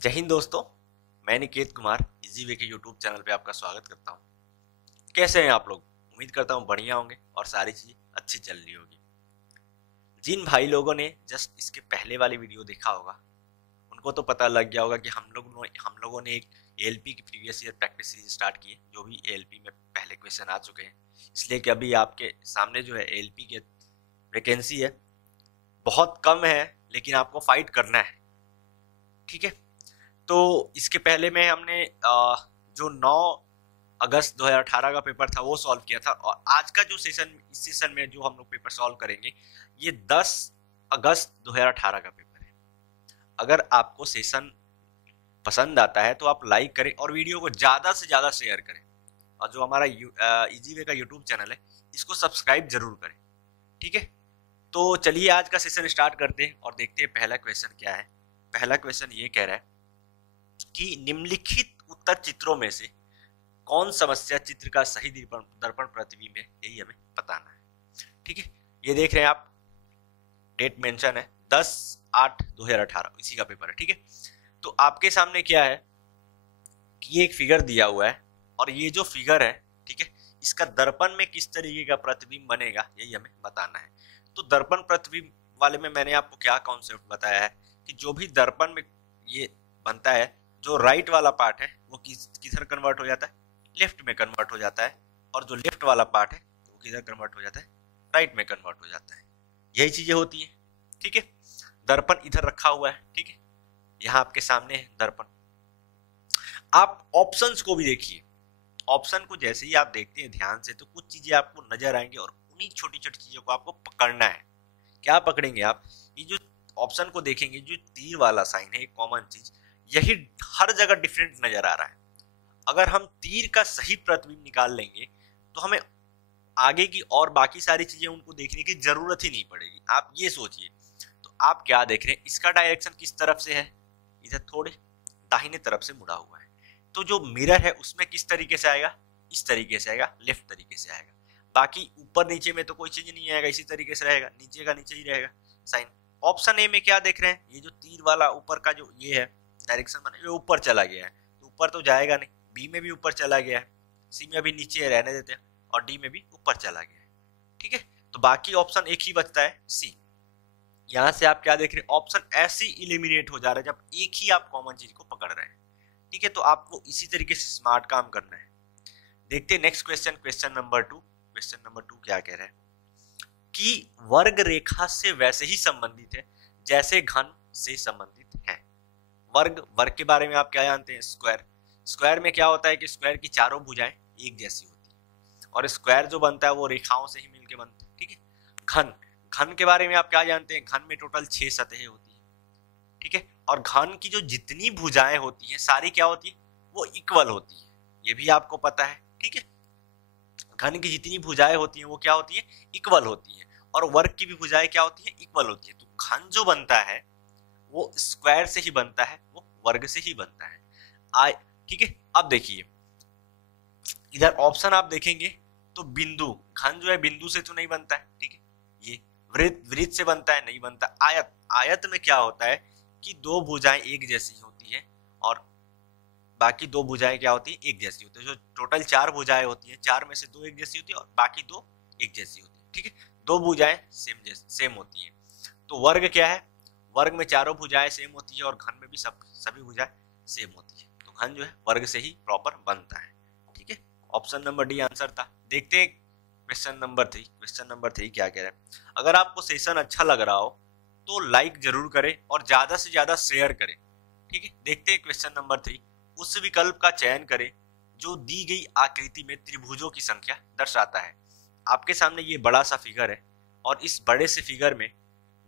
जय हिंद दोस्तों। मैं निकेत कुमार इजी वे के यूट्यूब चैनल पे आपका स्वागत करता हूँ। कैसे हैं आप लोग? उम्मीद करता हूँ बढ़िया होंगे और सारी चीजें अच्छी चल रही होगी। जिन भाई लोगों ने जस्ट इसके पहले वाली वीडियो देखा होगा उनको तो पता लग गया होगा कि हम लोगों ने एक एएलपी की previous year practice series start की है, जो भी एएलपी में पहले क्वेश्चन आ चुके हैं। इसलिए कि अभी आपके सामने जो है एएलपी के वैकेंसी है, बहुत कम है, लेकिन आपको फाइट करना है। ठीक है, तो इसके पहले में हमने जो 9 अगस्त 2018 का पेपर था वो सॉल्व किया था, और आज का जो इस सेशन में जो हम लोग पेपर सॉल्व करेंगे ये 10 अगस्त 2018 का पेपर है। अगर आपको सेशन पसंद आता है तो आप लाइक करें और वीडियो को ज़्यादा से ज़्यादा शेयर करें, और जो हमारा इजी वे का यूट्यूब चैनल है इसको सब्सक्राइब जरूर करें। ठीक है, तो चलिए आज का सेशन स्टार्ट करते हैं और देखते हैं पहला क्वेश्चन क्या है। पहला क्वेश्चन ये कह रहा है कि निम्नलिखित उत्तर चित्रों में से कौन समस्या चित्र का सही दर्पण प्रतिबिंब है, यही हमें बताना है। ठीक है, ये देख रहे हैं आप, डेट मेंशन है 10/8/2018, इसी का पेपर है। ठीक है, तो आपके सामने क्या है कि ये एक फिगर दिया हुआ है, और ये जो फिगर है, ठीक है, इसका दर्पण में किस तरीके का प्रतिबिंब बनेगा यही हमें बताना है। तो दर्पण प्रतिबिंब वाले में मैंने आपको क्या कॉन्सेप्ट बताया है कि जो भी दर्पण में ये बनता है, जो राइट वाला पार्ट है वो किधर कन्वर्ट हो जाता है, लेफ्ट में कन्वर्ट हो जाता है, और जो लेफ्ट वाला पार्ट है वो किधर कन्वर्ट हो जाता है, राइट में कन्वर्ट हो जाता है। यही चीजें होती हैं। ठीक है, दर्पण इधर रखा हुआ है। ठीक है, यहाँ आपके सामने है दर्पण। आप ऑप्शंस को भी देखिए। ऑप्शन को जैसे ही आप देखते हैं ध्यान से तो कुछ चीजें आपको नजर आएंगी, और उन्हीं छोटी छोटी चीजों को आपको पकड़ना है। क्या पकड़ेंगे आप? ये जो ऑप्शन को देखेंगे, जो तीर वाला साइन है, एक कॉमन चीज, यही हर जगह डिफरेंट नजर आ रहा है। अगर हम तीर का सही प्रतिबिंब निकाल लेंगे तो हमें आगे की और बाकी सारी चीजें उनको देखने की जरूरत ही नहीं पड़ेगी। आप ये सोचिए, तो आप क्या देख रहे हैं, इसका डायरेक्शन किस तरफ से है, इधर थोड़े दाहिने तरफ से मुड़ा हुआ है। तो जो मिरर है उसमें किस तरीके से आएगा, इस तरीके से आएगा, लेफ्ट तरीके से आएगा। बाकी ऊपर नीचे में तो कोई चीज नहीं आएगा, इसी तरीके से रहेगा, नीचे का नीचे ही रहेगा साइन। ऑप्शन ए में क्या देख रहे हैं, ये जो तीर वाला ऊपर का जो ये है डायरेक्शन बना, ये ऊपर चला गया है, तो ऊपर तो जाएगा नहीं। बी में भी ऊपर चला गया है, सी में अभी नीचे रहने देते हैं, और डी में भी ऊपर चला गया है। ठीक है, तो बाकी ऑप्शन एक ही बचता है, सी। यहां से आप क्या देख रहे हैं, ऑप्शन ऐसे इलिमिनेट हो जा रहा है जब एक ही आप कॉमन चीज को पकड़ रहे हैं। ठीक है, तो आपको इसी तरीके से स्मार्ट काम करना है। देखते हैं next question, question number 2। Question number 2 क्या कह रहा है कि वर्ग रेखा से वैसे ही संबंधित है जैसे घन से संबंधित है। वर्ग के बारे में आप क्या जानते हैं? स्क्वायर। स्क्वायर में क्या होता है कि स्क्वायर की चारों भुजाएं एक जैसी होती है, और स्क्वायर जो बनता है वो रेखाओं से ही मिलकर बनता है। ठीक है, घन घन के बारे में आप क्या जानते हैं? घन में टोटल 6 सतहें होती है। ठीक है, और घन की जो जितनी भुजाएं होती हैं सारी क्या होती है, वो इक्वल होती है, ये भी आपको पता है। ठीक है, घन की जितनी भुजाएं होती हैं वो क्या होती है, इक्वल होती है, और वर्ग की भी भुजाएं क्या होती है, इक्वल होती है। तो घन जो बनता है वो स्क्वायर से ही बनता है, वो वर्ग से ही बनता है। ठीक है, अब देखिए इधर ऑप्शन आप देखेंगे तो बिंदु, घन जो है बिंदु से तो नहीं बनता है। ठीक है, ये वृत्त से बनता है, नहीं बनता। आयत, आयत में क्या होता है कि दो भुजाएं एक जैसी होती है, और बाकी दो भुजाएं क्या होती है, एक जैसी होती है। जो टोटल 4 भुजाएं होती हैं, 4 में से 2 एक जैसी होती है और बाकी 2 एक जैसी होती है। ठीक है, 2 भुजाएं सेम होती है। तो वर्ग क्या है, वर्ग में चारों भुजाएं सेम होती है, और घन में भी सभी भुजाएं सेम होती है। तो घन जो है वर्ग से ही प्रॉपर बनता है। ठीक है, ऑप्शन नंबर डी आंसर था। देखते हैं क्वेश्चन नंबर 3। क्वेश्चन नंबर 3 क्या कह रहा है, अगर आपको सेशन अच्छा लग रहा हो तो लाइक जरूर करें और ज्यादा से ज्यादा शेयर करें। ठीक है, देखते हैं क्वेश्चन नंबर 3। उस विकल्प का चयन करें जो दी गई आकृति में त्रिभुजों की संख्या दर्शाता है। आपके सामने ये बड़ा सा फिगर है, और इस बड़े से फिगर में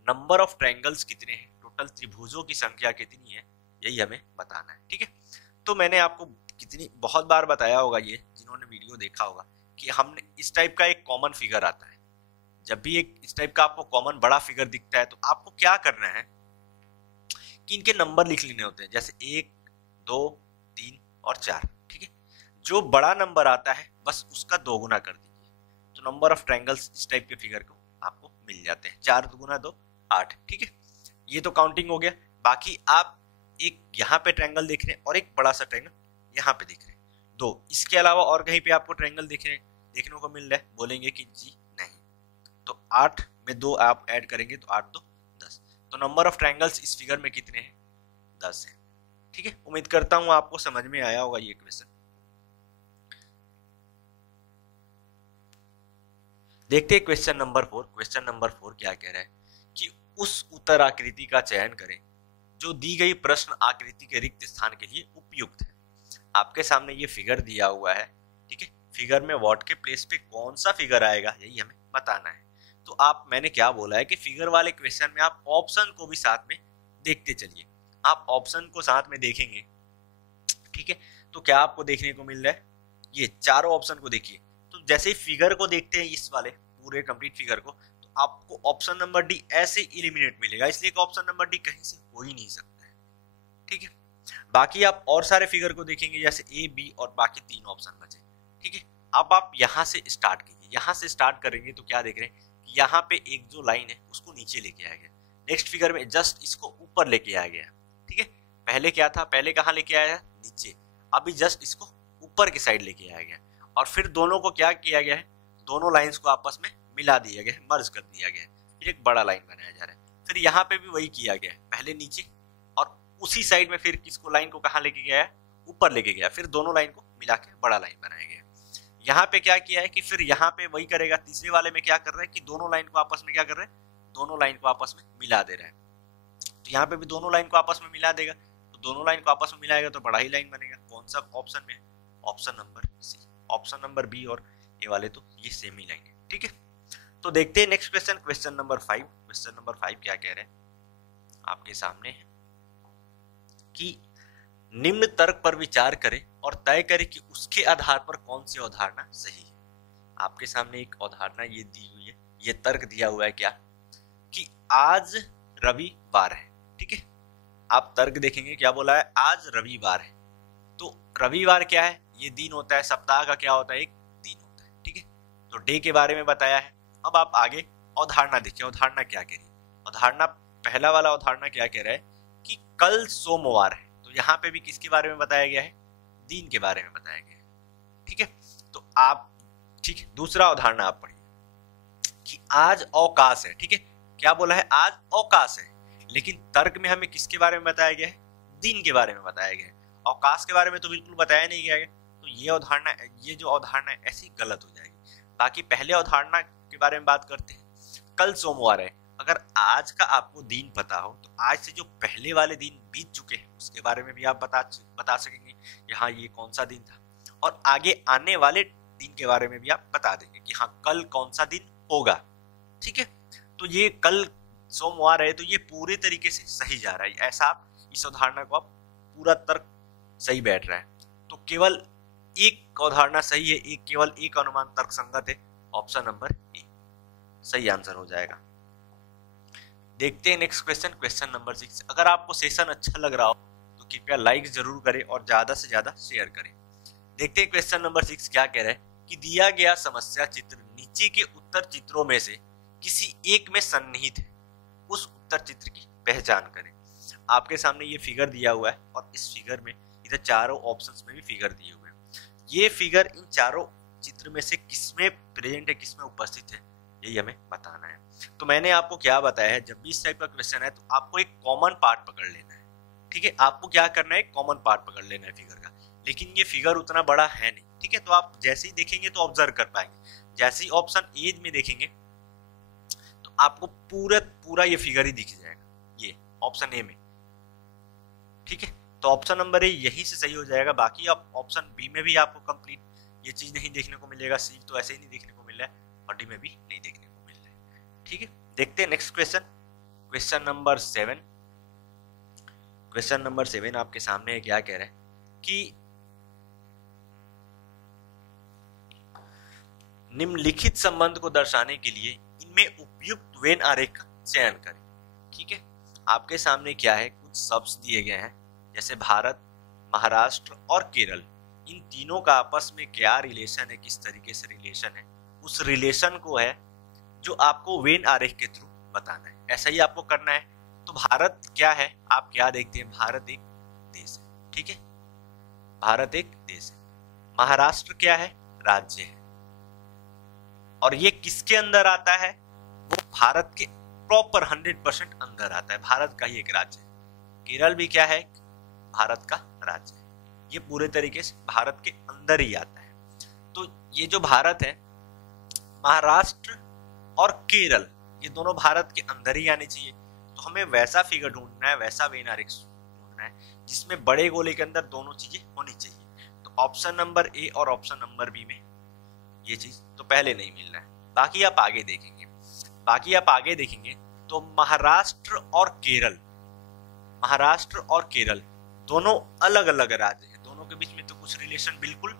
नंबर ऑफ ट्रायंगल्स कितने हैं, टोटल त्रिभुजों की संख्या कितनी है, यही हमें बताना है। ठीक है, तो मैंने आपको बहुत बार बताया होगा, ये जिन्होंने वीडियो देखा होगा, कि हमने इस टाइप का एक कॉमन फिगर आता है। जब भी एक इस टाइप का आपको कॉमन बड़ा फिगर दिखता है तो आपको क्या करना है कि इनके नंबर लिख लेने होते हैं, जैसे 1, 2, 3 और 4। ठीक है, जो बड़ा नंबर आता है बस उसका 2 गुना कर दीजिए, तो नंबर ऑफ ट्रायंगल्स इस टाइप के फिगर को आपको मिल जाते हैं। 4 गुना 2 8। ठीक है, ये तो काउंटिंग हो गया। बाकी आप एक यहाँ पे ट्रायंगल देख रहे हैं और एक बड़ा सा ट्रायंगल यहाँ पे देख रहे हैं, दो। इसके अलावा और कहीं पे आपको ट्रायंगल देखने को मिल रहा है, बोलेंगे कि जी नहीं। तो 8 में 2 आप ऐड करेंगे तो 8 2 10। तो नंबर ऑफ ट्रायंगल्स इस फिगर में कितने हैं? 10 है। ठीक है, उम्मीद करता हूं आपको समझ में आया होगा ये क्वेश्चन। देखते हैं क्वेश्चन नंबर 4। क्वेश्चन नंबर 4 क्या कह रहा है कि उस उत्तर आकृति का चयन करें जो दी गई प्रश्न आकृति के रिक्त स्थान के लिए उपयुक्त है। आपके सामने ये फिगर दिया हुआ है, ठीक है। फिगर में व्हाट के प्लेस पे कौन सा फिगर आएगा यही हमें बताना है। तो मैंने क्या बोला है कि फिगर वाले क्वेश्चन में आप ऑप्शन को भी साथ में देखते चलिए। आप ऑप्शन को साथ में देखेंगे, ठीक है, तो क्या आपको देखने को मिल रहा है? ये चारों ऑप्शन को देखिए। तो जैसे ही फिगर को देखते हैं, इस वाले पूरे कंप्लीट फिगर को, तो आपको ऑप्शन नंबर डी ऐसे इलिमिनेट मिलेगा, इसलिए कि ऑप्शन नंबर डी कहीं से हो ही नहीं सकता है। ठीक है, बाकी आप और सारे फिगर को देखेंगे, जैसे ए बी और बाकी 3 ऑप्शन बचे। ठीक है, अब आप यहाँ से स्टार्ट कीजिए। यहाँ से स्टार्ट करेंगे तो क्या देख रहे हैं कि यहाँ पे एक जो लाइन है उसको नीचे लेके आया गया। नेक्स्ट फिगर में जस्ट इसको ऊपर लेके आया गया। ठीक है, पहले क्या था, पहले कहाँ लेके आया? नीचे। अभी जस्ट इसको ऊपर की साइड लेके आया गया, और फिर दोनों को क्या किया गया है, दोनों लाइंस को आपस में मिला दिया गया है, मर्ज कर दिया गया है, फिर एक बड़ा लाइन बनाया जा रहा है। फिर यहाँ पे भी वही किया गया है, पहले नीचे और उसी साइड में फिर किसको, लाइन को कहाँ लेके गया है? ऊपर लेके गया, फिर दोनों लाइन को मिला के बड़ा लाइन बनाया गया। यहाँ पे क्या किया है कि फिर यहाँ पे वही करेगा। तीसरे वाले में क्या कर रहा है कि दोनों लाइन को आपस में क्या कर रहा है, दोनों लाइन को आपस में मिला दे रहा है। तो यहाँ पे भी दोनों लाइन को आपस में मिला देगा, तो दोनों लाइन को आपस में मिलाएगा तो बड़ा ही लाइन बनेगा। कौन सा ऑप्शन में? Option number C. Option number B और ए वाले तो ये सेम ही लाइन है। ठीक है, तो देखते हैं next question, question number 5। Question number 5 क्या कह रहे हैं आपके सामने है कि निम्न तर्क पर विचार करें और तय करें कि उसके आधार पर कौन सी अवधारणा सही है। आपके सामने एक अवधारणा ये दी हुई है, ये तर्क दिया हुआ है क्या कि आज रविवार है। ठीक है, आप तर्क देखेंगे क्या बोला है, आज रविवार है। तो रविवार क्या है? ये दिन होता है, सप्ताह का क्या होता है? एक दिन होता है। ठीक है, तो डे के बारे में बताया है। अब आप आगे अवधारणा देखिए, अवधारणा क्या कह रही है। अवधारणा, पहला वाला अवधारणा क्या कह रहा है कि कल सोमवार है। तो यहाँ पे भी किसके बारे में बताया गया है? दिन के बारे में बताया गया है। ठीक है, तो आप, ठीक है, दूसरा अवधारणा आप पढ़िए कि आज अवकाश है। ठीक है, क्या बोला है? आज अवकाश है। लेकिन तर्क में हमें किसके बारे में बताया गया है? दिन के बारे में बताया गया है। अवकाश के बारे में तो बिल्कुल बताया नहीं गया है। तो ये अवधारणा, ये जो अवधारणा है ऐसी गलत हो जाएगी। बाकी पहले अवधारणा के बारे में बात करते हैं। कल सोमवार है, अगर आज का आपको दिन पता हो तो आज से जो पहले वाले दिन बीत चुके हैं उसके बारे में भी आप बता सकेंगे कि हाँ ये कौन सा दिन था, और आगे आने वाले दिन के बारे में भी आप बता देंगे कि हाँ कल कौन सा दिन होगा। ठीक है, तो ये कल सोमवार है तो ये पूरे तरीके से सही जा रहा है। ऐसा आप इस अवधारणा को, आप पूरा तर्क सही बैठ रहा है। तो केवल एक अवधारणा सही है, केवल एक अनुमान तर्क संगत है। ऑप्शन नंबर ए सही आंसर हो जाएगा। देखते हैं नेक्स्ट क्वेश्चन, क्वेश्चन नंबर 6। अगर आपको सेशन अच्छा लग रहा हो तो कृपया लाइक जरूर करें और ज्यादा से ज्यादा शेयर करें। देखते हैं क्वेश्चन नंबर 6 क्या कह रहा है कि दिया गया समस्या चित्र नीचे के उत्तर चित्रों में से किसी एक में सन्निहित है, उस उत्तर चित्र की पहचान करें। आपके सामने ये फिगर दिया हुआ है और इस फिगर में इधर चारों ऑप्शंस में भी फिगर दिए हुए हैं। ये फिगर इन चारों चित्र में से किसमें प्रेजेंट है, किसमें उपस्थित है, यही हमें बताना है। तो मैंने आपको क्या बताया है, जब भी इस टाइप का क्वेश्चन है तो आपको एक कॉमन पार्ट पकड़ लेना है। ठीक है, आपको क्या करना है, कॉमन पार्ट पकड़ लेना है फिगर का। लेकिन ये फिगर उतना बड़ा है नहीं। ठीक है, तो आप जैसे ही देखेंगे तो ऑब्जर्व कर पाएंगे। जैसे ही ऑप्शन ए में देखेंगे तो आपको पूरा ये फिगर ही दिख जाएगा, ये ऑप्शन ए में। ठीक है, तो ऑप्शन नंबर ए यहीं से सही हो जाएगा। बाकी आप ऑप्शन बी में भी आपको कंप्लीट ये चीज नहीं देखने को मिलेगा, सी तो ऐसे ही नहीं देखने को मिल रहा है और डी में भी नहीं देखने को मिल रहा है। ठीक है, देखते हैं next question, question number 7। Question number 7 आपके सामने क्या कह रहा है कि निम्नलिखित संबंध को दर्शाने के लिए इनमें उपयुक्त वेन आरेख का चयन करें। ठीक है, आपके सामने क्या है, कुछ शब्द दिए गए हैं, जैसे भारत, महाराष्ट्र और केरल। इन तीनों का आपस में क्या रिलेशन है, किस तरीके से रिलेशन है, उस रिलेशन को है जो आपको वेन आरेख के थ्रू बताना है। ऐसा ही आपको करना है। तो भारत क्या है, आप क्या देखते हैं, भारत एक ठीक है, भारत एक देश है। महाराष्ट्र क्या है? राज्य है। और ये किसके अंदर आता है? वो भारत के प्रॉपर 100% अंदर आता है, भारत का ही एक राज्य है। केरल भी क्या है? भारत का राज्य है। ये पूरे तरीके से भारत के अंदर ही आता है। तो ये जो भारत है, महाराष्ट्र और केरल, ये दोनों भारत के अंदर ही आने चाहिए। तो हमें वैसा फिगर ढूंढना है, वैसा वेन आरेख ढूंढना है जिसमें बड़े गोले के अंदर दोनों चीजें होनी चाहिए। तो ऑप्शन नंबर ए और ऑप्शन नंबर बी में ये चीज तो पहले नहीं मिलना है। बाकी आप आगे देखेंगे तो महाराष्ट्र और केरल दोनों अलग अलग राज्य हैं। दोनों के बीच में तो कुछ रिलेशन बिल्कुल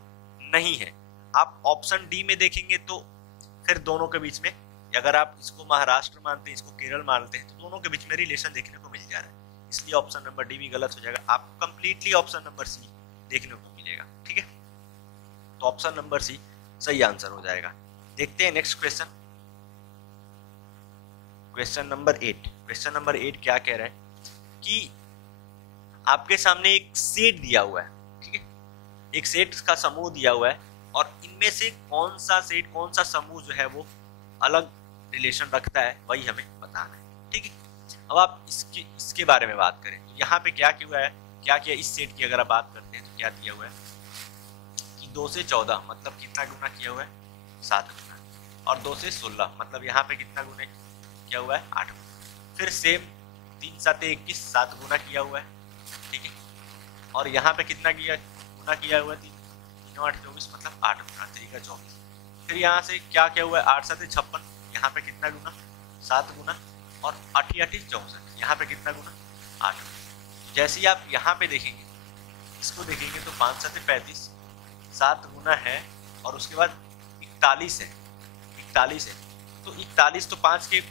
नहीं है। आप ऑप्शन डी में देखेंगे तो फिर दोनों के बीच में, अगर आप इसको महाराष्ट्र मानते हैं, इसको केरल मानते हैं, तो दोनों के बीच में रिलेशन देखने को मिल जा रहा है। इसलिए ऑप्शन नंबर डी भी गलत हो जाएगा। आपको कंप्लीटली ऑप्शन नंबर सी देखने को मिलेगा। ठीक है, तो ऑप्शन नंबर सी सही आंसर हो जाएगा। देखते हैं next question, question number 8। Question number 8 क्या कह रहा है कि आपके सामने एक सेट दिया हुआ है। ठीक है, एक सेट का समूह दिया हुआ है और इनमें से कौन सा समूह जो है वो अलग रिलेशन रखता है, वही हमें बताना है। ठीक है, अब आप इसके बारे में बात करें तो यहाँ पे क्या किया इस सेट की अगर आप बात करते हैं तो क्या दिया हुआ है कि 2 से 14 मतलब कितना गुना किया हुआ है? 7 गुना। और 2 से 16 मतलब यहाँ पे कितना गुना किया हुआ है? 8 गुना। फिर सेम 3 7 21 7 गुना किया हुआ है। ठीक है, और यहाँ पे कितना गुना किया हुआ है? 3 8 24 मतलब 8 गुना, 3 का 24। फिर यहाँ से क्या हुआ है? 8 7 56, यहाँ पे कितना गुना? 7 गुना। और 8 8 64, यहाँ पे कितना गुना? 8 गुना। जैसे ही आप यहाँ पे देखेंगे, इसको देखेंगे तो 5 7 35, 7 गुना है और उसके बाद 41 है। 41 है तो 41 तो 5 के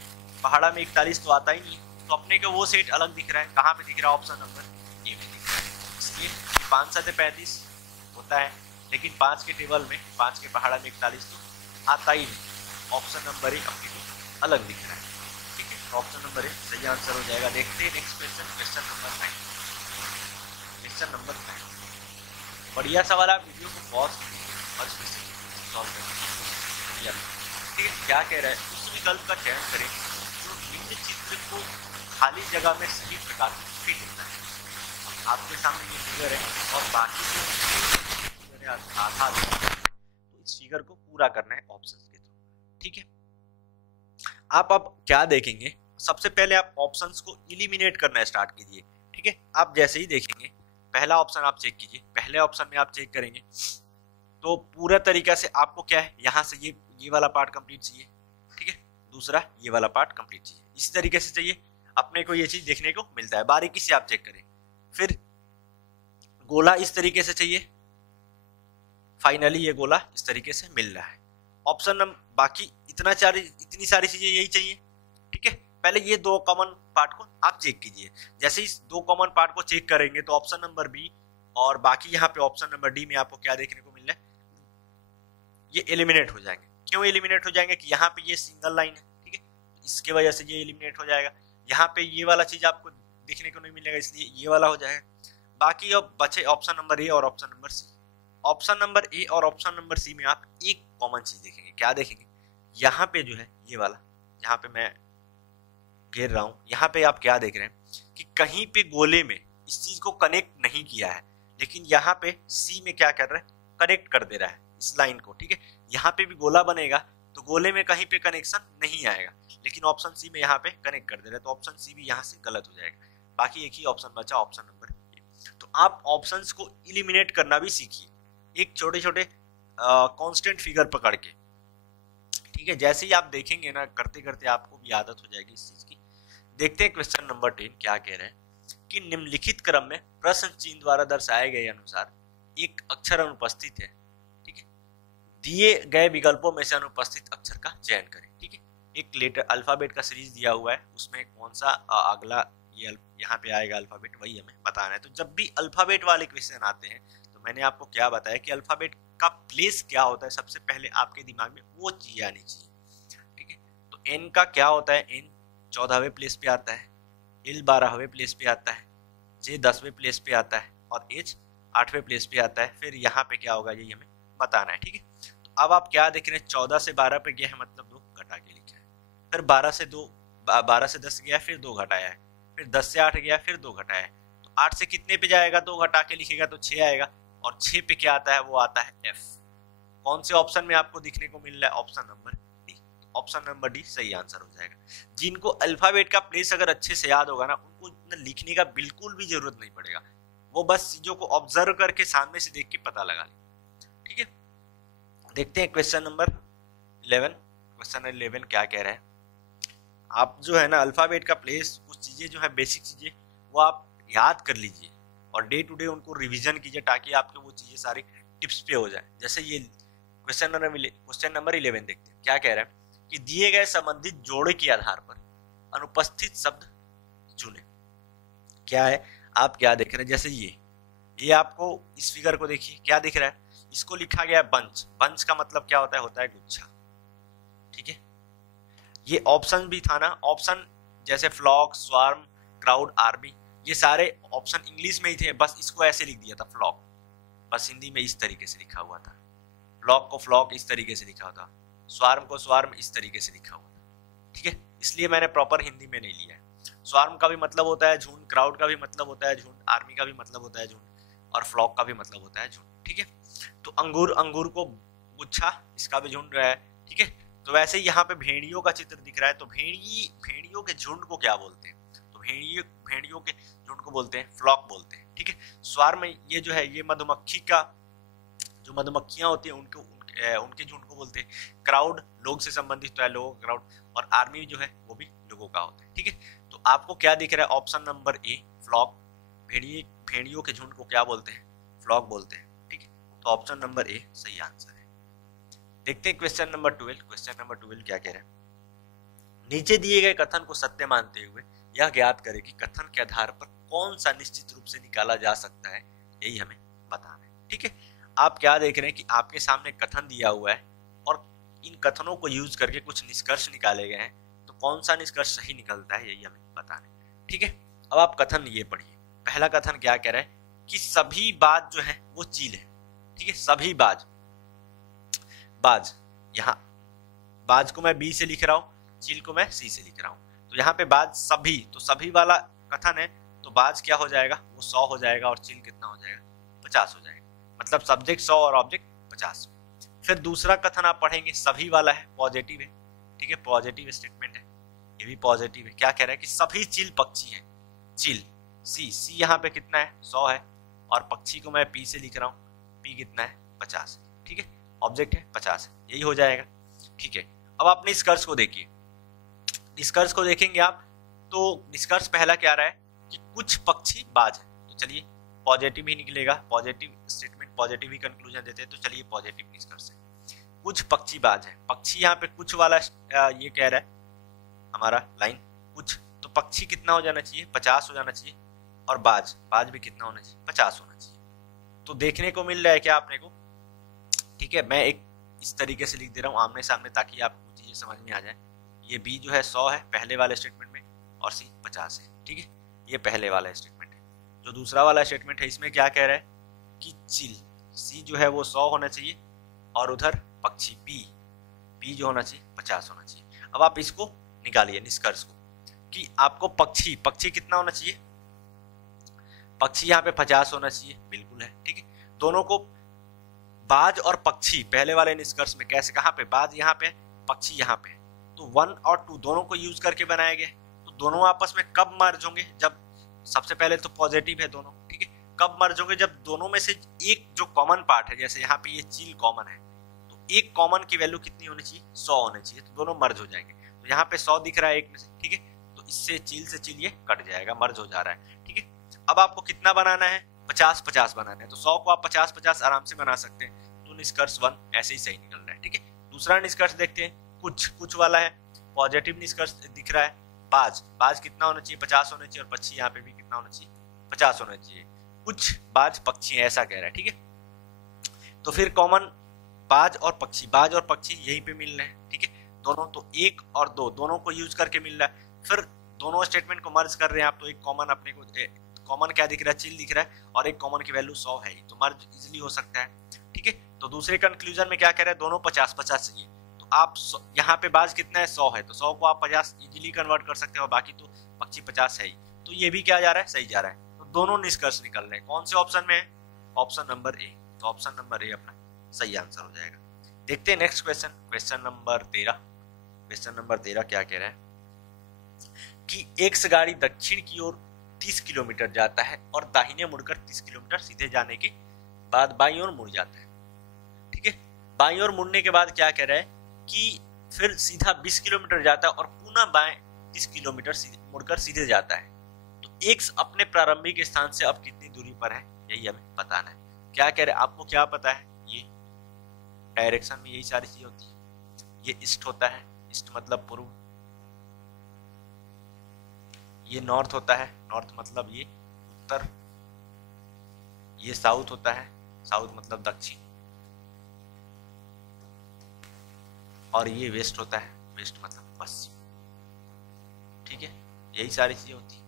पहाड़ा में 41 तो आता ही नहीं, तो अपने को वो सेट अलग दिख रहा है। कहाँ पे दिख रहा है? ऑप्शन नंबर ए में दिख रहा है। इसलिए 5 7 35 होता है, लेकिन 5 के टेबल में 5 के पहाड़ा में 41 तो आता ही नहीं। ऑप्शन नंबर ए अपने को अलग दिख रहा है। ठीक है, तो ऑप्शन नंबर ए सही आंसर हो जाएगा। देखते हैं next question, question number 9। Question number 9 बढ़िया सवाल, आप वीडियो को पॉज और सॉल्व करें। ठीक है, क्या कह रहा है? उस विकल्प का चयन करें जो निम्न चित्र को खाली जगह में सही प्रकार से फिट होता है। आपके सामने ये फिगर है और बाकी जो फिगर है आधा, तो इस फिगर को पूरा करना है ऑप्शंस के थ्रू। ठीक है, आप अब क्या देखेंगे? सबसे पहले आप ऑप्शंस को इलिमिनेट करना स्टार्ट कीजिए। ठीक है, आप जैसे ही देखेंगे पहला ऑप्शन आप चेक कीजिए, पहले ऑप्शन में आप चेक करेंगे तो पूरा तरीका से आपको क्या है, यहाँ से ये वाला पार्ट कंप्लीट चाहिए। ठीक है, दूसरा ये वाला पार्ट कंप्लीट चाहिए, इसी तरीके से चाहिए। अपने को ये चीज देखने को मिलता है, बारीकी से आप चेक करें। फिर गोला इस तरीके से चाहिए, फाइनली ये गोला इस तरीके से मिल रहा है। ऑप्शन नंबर बाकी इतनी सारी चीजें यही चाहिए। ठीक है, पहले ये 2 कॉमन पार्ट को आप चेक कीजिए। जैसे इस 2 कॉमन पार्ट को चेक करेंगे तो ऑप्शन नंबर बी और बाकी यहाँ पे ऑप्शन नंबर डी में आपको क्या देखने को मिल रहा है? ये एलिमिनेट हो जाएंगे। क्यों एलिमिनेट हो जाएंगे? कि यहाँ पे ये सिंगल लाइन है। ठीक है, इसके वजह से ये एलिमिनेट हो जाएगा। यहाँ पे ये वाला चीज आपको देखने को नहीं मिलेगा, इसलिए ये वाला हो जाएगा। बाकी अब बचे ऑप्शन नंबर ए और option number C. Option number A और ऑप्शन नंबर सी में आप एक कॉमन चीज देखेंगे। क्या देखेंगे? यहाँ पे जो है ये वाला, यहाँ पे मैं घेर रहा हूँ, यहाँ पे आप क्या देख रहे हैं कि कहीं पे गोले में इस चीज को कनेक्ट नहीं किया है, लेकिन यहाँ पे सी में क्या कर रहा है? कनेक्ट कर दे रहा है इस लाइन को। ठीक है, यहाँ पे भी गोला बनेगा तो गोले में कहीं पे कनेक्शन नहीं आएगा, लेकिन ऑप्शन सी में यहाँ पे कनेक्ट कर दे रहा है, तो ऑप्शन सी भी यहाँ से गलत हो जाएगा। बाकी एक ही ऑप्शन बचा, ऑप्शन नंबर ए। तो आप ऑप्शंस को इलिमिनेट करना भी सीखिए, एक छोटे छोटे कांस्टेंट फिगर पकड़ के। ठीक है, जैसे ही आप देखेंगे ना, करते करते आपको भी आदत हो जाएगी इस चीज की। देखते हैं क्वेश्चन नंबर 10 क्या कह रहे हैं कि निम्नलिखित क्रम में प्रश्न चिन्ह द्वारा दर्शाए गए अनुसार एक अक्षर अनुपस्थित है। ठीक है, दिए गए विकल्पों में से अनुपस्थित अक्षर का चयन करें। ठीक है, एक लेटर अल्फाबेट का सीरीज दिया हुआ है, उसमें कौन सा अगला ये यहाँ पे आएगा अल्फाबेट, वही हमें बताना है। तो जब भी अल्फाबेट वाले क्वेश्चन आते हैं तो मैंने आपको क्या बताया कि अल्फाबेट का प्लेस क्या होता है, सबसे पहले आपके दिमाग में वो चीज आनी चाहिए। ठीक है, तो एन का क्या होता है? एन 14वें प्लेस पे आता है, एल 12वें प्लेस पे आता है, जे 10वें प्लेस पे आता है और एज 8वें प्लेस पे आता है। फिर यहाँ पे क्या होगा ये हमें बताना है, ठीक है। तो अब आप क्या देख रहे हैं, 14 से 12 पे गया है मतलब 2 घटा के लिखा है। फिर 12 से 10 गया फिर 2 घटाया है। फिर 10 से 8 गया फिर 2 घटाया है। तो 8 से कितने पे जाएगा, 2 घटा के लिखेगा तो 6 आएगा। और 6 पे क्या आता है, वो आता है एफ। कौन से ऑप्शन में आपको दिखने को मिल रहा है, option number D. Option number D सही आंसर हो जाएगा। जिनको अल्फाबेट का प्लेस अगर अच्छे से याद होगा ना, उनको लिखने का बिल्कुल भी जरूरत नहीं पड़ेगा, वो बस चीजों को ऑब्जर्व करके सामने से देख के पता लगा ले, ठीक है। देखते हैं क्वेश्चन नंबर 11। क्वेश्चन 11 क्या कह रहा है, आप जो है ना अल्फाबेट का प्लेस, कुछ चीजें जो है बेसिक चीजें वो आप याद कर लीजिए और डे टू डे उनको रिवीजन कीजिए, ताकि आपके वो चीजें सारी टिप्स पे हो जाए। जैसे ये क्वेश्चन नंबर 11 देखते हैं क्या कह रहा है कि दिए गए संबंधित जोड़े के आधार पर अनुपस्थित शब्द चुने। क्या है, आप क्या देख रहे हैं, जैसे ये आपको इस फिगर को देखिए क्या दिख रहा है, इसको लिखा गया है बंच। बंच का मतलब क्या होता है गुच्छा, ठीक है। ये ऑप्शन भी था ना, ऑप्शन जैसे फ्लॉक, स्वार्म, क्राउड, आर्मी, ये सारे ऑप्शन इंग्लिश में ही थे, बस इसको ऐसे लिख दिया था फ्लॉक, बस हिंदी में इस तरीके से लिखा हुआ था। फ्लॉक को फ्लॉक इस तरीके से लिखा हुआ था, स्वार्म को स्वार्म इस तरीके से लिखा हुआ था, ठीक है। इसलिए मैंने प्रॉपर हिंदी में नहीं लिया है। स्वार्म का भी मतलब होता है झुंड, क्राउड का भी मतलब होता है झुंड, आर्मी का भी मतलब होता है झुंड, और फ्लॉक का भी मतलब होता है झुंड, ठीक है। तो अंगूर को गुच्छा, इसका भी झुंड है, ठीक है। तो वैसे ही यहाँ पे भेड़ियों का चित्र दिख रहा है, तो भेड़ियों के झुंड को क्या बोलते हैं, तो भेड़ियों के झुंड को बोलते हैं फ्लॉक बोलते हैं, ठीक है। स्वार्म ये जो है ये मधुमक्खी का, जो मधुमक्खियां होती है उनके झुंड को बोलते हैं। क्राउड लोग से संबंधित तो है, लोगों का क्राउड, और आर्मी जो है वो भी लोगों का होता है, ठीक है। तो आपको क्या दिख रहा है, ऑप्शन नंबर ए फ्लॉक, भेड़ियों के झुंड को क्या बोलते हैं, फ्लॉक बोलते हैं, ठीक है। तो ऑप्शन नंबर ए सही आंसर है। देखते हैं क्वेश्चन नंबर 12। क्वेश्चन नंबर 12 क्या कह रहा है, नीचे दिए गए कथन को सत्य मानते हुए यह ज्ञात करें कि कथन के आधार पर कौन सा निश्चित रूप से निकाला जा सकता है, यही हमें बताना है, ठीक है। आप क्या देख रहे हैं कि आपके सामने कथन दिया हुआ है और इन कथनों को यूज करके कुछ निष्कर्ष निकाले गए हैं, तो कौन सा निष्कर्ष सही निकलता है यही हमें बताना है, ठीक है। अब आप कथन ये पढ़िए। पहला कथन क्या कह रहा है कि सभी बाज जो है वो चील है, ठीक है। सभी बाज, यहाँ बाज को मैं बी से लिख रहा हूँ, चील को मैं सी से लिख रहा हूँ। तो यहाँ पे बाज सभी, तो सभी वाला कथन है, तो बाज क्या हो जाएगा, वो 100 हो जाएगा, और चील कितना हो जाएगा, 50 हो जाएगा। मतलब सब्जेक्ट 100 और ऑब्जेक्ट 50। फिर दूसरा कथन आप पढ़ेंगे, सभी वाला है, पॉजिटिव है, ठीक है, पॉजिटिव स्टेटमेंट है, ये भी पॉजिटिव है। क्या कह रहा है कि सभी चील पक्षी हैं, चील सी यहाँ पे कितना है, 100 है, और पक्षी को मैं पी से लिख रहा हूँ, पी कितना है, 50, ठीक है। ऑब्जेक्ट है 50, यही हो जाएगा, ठीक है। अब आप निष्कर्ष को देखिए, निष्कर्ष को देखेंगे आप, तो निष्कर्ष पहला क्या रहा है कि कुछ पक्षी बाज है, तो चलिए पॉजिटिव ही निकलेगा, पॉजिटिव स्टेटमेंट, पॉजिटिव ही कंक्लूजन देते हैं, तो चलिए पॉजिटिव निष्कर्ष है। कुछ पक्षी बाज है, पक्षी यहाँ पे कुछ वाला ये कह रहा है हमारा लाइन कुछ, तो पक्षी कितना हो जाना चाहिए, 50 हो जाना चाहिए, और बाज भी कितना होना चाहिए, 50 होना चाहिए। तो देखने को मिल रहा है क्या आपने को, ठीक है। मैं एक इस तरीके से लिख दे रहा हूँ आमने सामने, ताकि आपको चीजें समझ में आ जाए। ये बी जो है 100 है पहले वाले स्टेटमेंट में, और सी 50 है, ठीक है। ये पहले वाला स्टेटमेंट है। जो दूसरा वाला स्टेटमेंट है इसमें क्या कह रहा है कि चील, सी जो है वो 100 होना चाहिए, और उधर पक्षी पी जो होना चाहिए 50 होना चाहिए। अब आप इसको निकालिए निष्कर्ष को, कि आपको पक्षी कितना होना चाहिए, पक्षी यहाँ पे 50 होना चाहिए, बिल्कुल है, ठीक है। दोनों को बाज और पक्षी पहले वाले निष्कर्ष में कैसे, कहाँ पे, बाज यहाँ पे, पक्षी यहाँ पे, तो 1 और 2 दोनों को यूज करके बनाए गए। तो दोनों आपस में कब मर्ज होंगे, जब सबसे पहले तो पॉजिटिव है दोनों, ठीक है। कब मर्ज होंगे, जब दोनों में से एक जो कॉमन पार्ट है, जैसे यहाँ पे ये चील कॉमन है, तो एक कॉमन की वैल्यू कितनी होनी चाहिए, 100 होनी चाहिए, तो दोनों मर्ज हो जाएंगे। तो यहाँ पे 100 दिख रहा है एक में से, ठीक है, तो इससे चील से चील ये कट जाएगा, मर्ज हो जा रहा है, ठीक है। अब आपको कितना बनाना है, 50-50 बनाना है, तो 100 को आप 50-50 आराम से बना सकते हैं। तो निष्कर्ष 1 ऐसे ही सही निकल रहा है, ठीक है। दूसरा निष्कर्ष देखते हैं, कुछ वाला है, पॉजिटिव निष्कर्ष दिख रहा है। बाज कितना होना चाहिए, 50 होना चाहिए, और पक्षी यहाँ पे भी कितना होना चाहिए, 50 होना चाहिए। कुछ बाज पक्षी ऐसा कह रहा है, ठीक है। तो फिर कॉमन बाज और पक्षी यहीं पे मिल रहे हैं, ठीक है। दोनों तो 1 और 2 दोनों को यूज करके मिल रहा है। फिर दोनों स्टेटमेंट को मर्ज कर रहे हैं आप, तो एक कॉमन अपने को कॉमन क्या दिख रहा है, चिल दिख रहा है, और एक कॉमन की वैल्यू 100 है, तो मर्ज इजिली हो सकता है। ठीक है, तो दूसरे कंक्लूजन में क्या कह रहे हैं, दोनों 50-50 चाहिए, तो आप यहाँ पे बाज कितना है 100 है, तो 100 को आप 50 इजिली कन्वर्ट कर सकते हो, बाकी तो पक्षी 50 है ही, तो ये भी क्या जा रहा है, सही जा रहा है। तो दोनों निष्कर्ष निकल रहे हैं, कौन से ऑप्शन में है, ऑप्शन नंबर ए, तो ऑप्शन नंबर ए अपना सही आंसर हो जाएगा। देखते हैं next question, question number 13। Question number 13 क्या कह रहा है कि एक्स गाड़ी दक्षिण की ओर 30 किलोमीटर जाता है और दाहिने मुड़कर 30 किलोमीटर सीधे जाने के बाद बाईं ओर मुड़ जाता है। ठीक है, बाईं ओर मुड़ने के बाद क्या कह रहा है कि फिर सीधा 20 किलोमीटर जाता है और पुनः बाएं 30 किलोमीटर मुड़कर सीधे जाता है, तो एक्स अपने प्रारंभिक स्थान से अब कितनी दूरी पर है, यही हमें बताना है। क्या कह रहे हैं, आपको क्या पता है, ये डायरेक्शन में यही सारी चीजें होती है। ये ईस्ट होता है, ईस्ट मतलब पूर्व, ये नॉर्थ होता है, नॉर्थ मतलब ये उत्तर, ये साउथ होता है, साउथ मतलब दक्षिण, और ये वेस्ट होता है, वेस्ट मतलब पश्चिम। ठीक है, यही सारी चीजें होती है।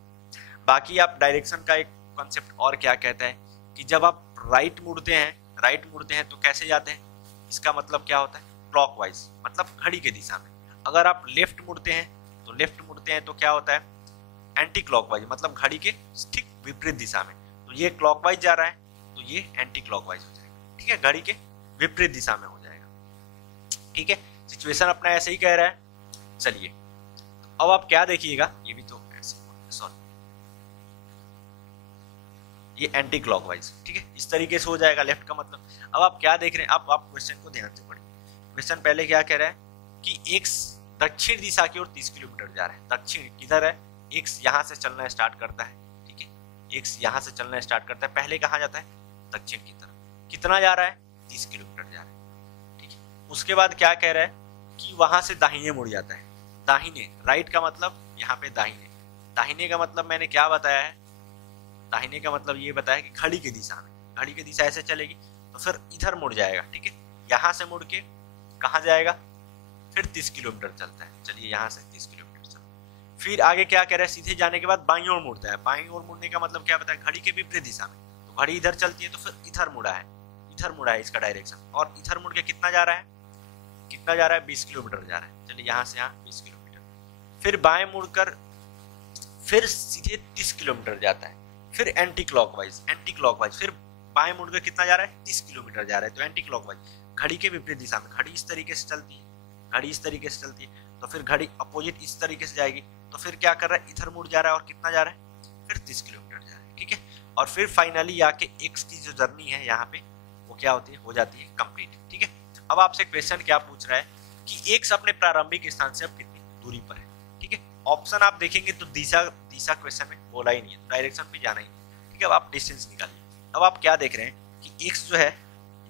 बाकी आप डायरेक्शन का एक कॉन्सेप्ट और क्या कहता है कि जब आप राइट मुड़ते हैं तो कैसे जाते हैं, इसका मतलब क्या होता है, क्लॉकवाइज मतलब घड़ी के दिशा में। अगर आप लेफ्ट मुड़ते हैं तो क्या होता है, एंटी क्लॉकवाइज मतलब घड़ी के ठीक विपरीत दिशा में। तो ये क्लॉकवाइज जा रहा है तो ये एंटी क्लॉकवाइज हो जाएगा। ठीक है, घड़ी के विपरीत दिशा में हो जाएगा। ठीक है, सिचुएशन अपना ऐसे ही कह रहा है। चलिए अब आप क्या देखिएगा, ये भी तो ऐसे, सॉरी ये एंटी क्लॉकवाइज। ठीक है, इस तरीके से हो जाएगा लेफ्ट का मतलब। अब आप क्या देख रहे हैं, आप क्वेश्चन को ध्यान से पढ़िए। क्वेश्चन पहले क्या कह रहा है कि एक्स दक्षिण दिशा की ओर 30 किलोमीटर जा रहा है। दक्षिण किधर है, एक्स यहाँ से चलना स्टार्ट करता है। ठीक है, एक्स यहाँ से चलना स्टार्ट करता है, पहले कहाँ जाता है, दक्षिण की तरफ। कितना जा रहा है, 30 किलोमीटर जा रहा है। ठीक है, उसके बाद क्या कह रहा है कि वहां से दाहिने मुड़ जाता है। दाहिने, राइट का मतलब यहाँ पे दाहिने, दाहिने का मतलब मैंने क्या बताया है, दाहिने का मतलब ये बताया कि घड़ी की दिशा में, घड़ी की दिशा ऐसे चलेगी तो फिर इधर मुड़ जाएगा। ठीक है, यहाँ से मुड़ के कहाँ जाएगा, फिर 30 किलोमीटर चलता है। चलिए यहाँ से 30 किलोमीटर चलता है, फिर आगे क्या कह रहा है, सीधे जाने के बाद बाईं ओर मुड़ता है। बाईं ओर मुड़ने का मतलब क्या बताया, घड़ी के विपरीत दिशा में, तो घड़ी इधर चलती है तो फिर इधर मुड़ा है इसका डायरेक्शन, और इधर मुड़ के कितना जा रहा है, 20 किलोमीटर जा रहा है। चलिए यहाँ से यहाँ 20 किलोमीटर, फिर बाएं मुड़कर फिर सीधे 30 किलोमीटर जाता है, फिर एंटी क्लॉकवाइज, फिर बाएं मुड़कर कितना जा रहा है, 30 किलोमीटर जा रहा है, तो एंटी क्लॉकवाइज घड़ी के विपरीत दिशा में। घड़ी इस तरीके से चलती है, तो फिर घड़ी अपोजिट इस तरीके से जाएगी, तो फिर क्या कर रहा है, इधर मुड़ जा रहा है और कितना जा रहा है, फिर 30 किलोमीटर जा रहा है। ठीक है, और फिर फाइनली आके एक्स की जो जर्नी है यहाँ पे वो क्या होती है, हो जाती है कंप्लीट। ठीक है, अब आपसे क्वेश्चन क्या पूछ रहा है कि एक्स अपने प्रारंभिक स्थान से अब कितनी दूरी पर है। ठीक है, ऑप्शन आप देखेंगे तो दिशा क्वेश्चन में बोला ही नहीं है, डायरेक्शन पे जाना ही है। ठीक है, अब आप डिस्टेंस निकालिए। अब आप क्या देख रहे हैं कि एक्स जो है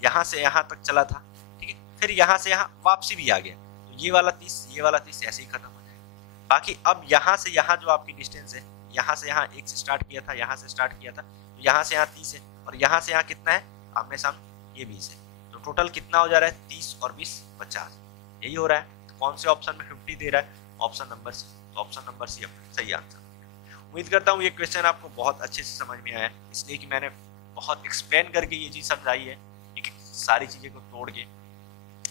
यहाँ से यहाँ तक चला था। ठीक है, फिर यहाँ से यहाँ वापसी भी आ गया, तो ये वाला 30 ऐसे ही खत्म हो जाएगा। बाकी अब यहाँ से यहाँ जो आपकी डिस्टेंस है, यहाँ से यहाँ एक्स स्टार्ट किया था, तो यहाँ से यहाँ 30 है, और यहाँ से यहाँ कितना है, आमने सामने ये 20 है, तो टोटल कितना हो जा रहा है, 30 और 20 50, यही हो रहा है। तो कौन से ऑप्शन में 50 दे रहा है, ऑप्शन नंबर सी। तो ऑप्शन नंबर सी सही आंसर। उम्मीद करता हूँ ये क्वेश्चन आपको बहुत अच्छे से समझ में आया, इसलिए कि मैंने बहुत एक्सप्लेन करके ये चीज़ समझाई है, एक सारी चीज़ें को तोड़ के।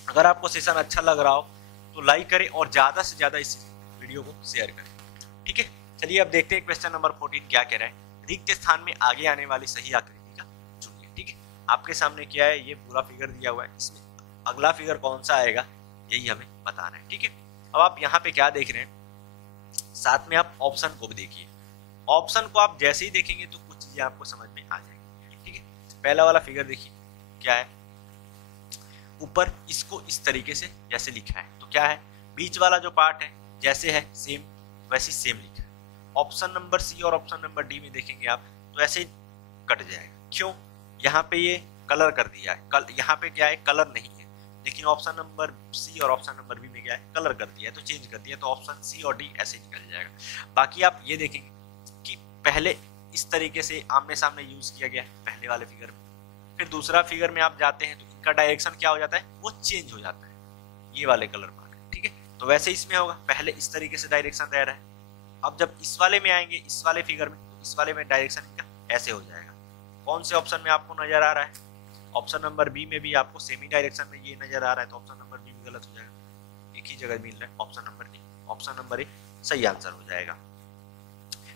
अगर आपको सेशन अच्छा लग रहा हो तो लाइक करें और ज़्यादा से ज़्यादा इस वीडियो को शेयर करें। ठीक है, चलिए अब देखते हैं क्वेश्चन नंबर 14 क्या कह रहा है। रिक्त स्थान में आगे आने वाली सही आकृति का चुनिए। ठीक है, आपके सामने क्या है, ये पूरा फिगर दिया हुआ है, इसमें अगला फिगर कौन सा आएगा यही हमें बताना है। ठीक है, अब आप यहाँ पे क्या देख रहे हैं, साथ में आप ऑप्शन को भी देखिए। ऑप्शन को आप जैसे ही देखेंगे तो कुछ चीजें आपको समझ में आ जाएंगी। ठीक है, पहला वाला फिगर देखिए क्या है, ऊपर इसको इस तरीके से जैसे लिखा है तो क्या है, बीच वाला जो पार्ट है जैसे है सेम वैसे सेम लिखा है। ऑप्शन नंबर सी और ऑप्शन नंबर डी में देखेंगे आप तो ऐसे ही कट जाएगा। क्यों, यहाँ पे ये कलर कर दिया है, यहाँ पे क्या है, कलर नहीं है, लेकिन ऑप्शन नंबर सी और ऑप्शन नंबर बी में क्या है, कलर कर दिया है, तो चेंज कर दिया, तो ऑप्शन सी और डी ऐसे निकल जाएगा। बाकी आप ये देखेंगे कि पहले इस तरीके से आमने सामने यूज किया गया पहले वाले फिगर में, फिर दूसरा फिगर में आप जाते हैं तो इनका डायरेक्शन क्या हो जाता है, वो चेंज हो जाता है, ये वाले कलर पार्ट। ठीक है, तो वैसे इसमें होगा, पहले इस तरीके से डायरेक्शन रह रहा है, अब जब इस वाले में आएंगे, इस वाले फिगर में, तो इस वाले में डायरेक्शन इनका ऐसे हो जाएगा। कौन से ऑप्शन में आपको नजर आ रहा है? ऑप्शन नंबर बी में भी आपको सेमी डायरेक्शन में ये नजर आ रहा है, तो ऑप्शन नंबर बी भी गलत हो जाएगा। एक ही जगह मिल रहा है, ऑप्शन नंबर ए। ऑप्शन नंबर ए सही आंसर हो जाएगा।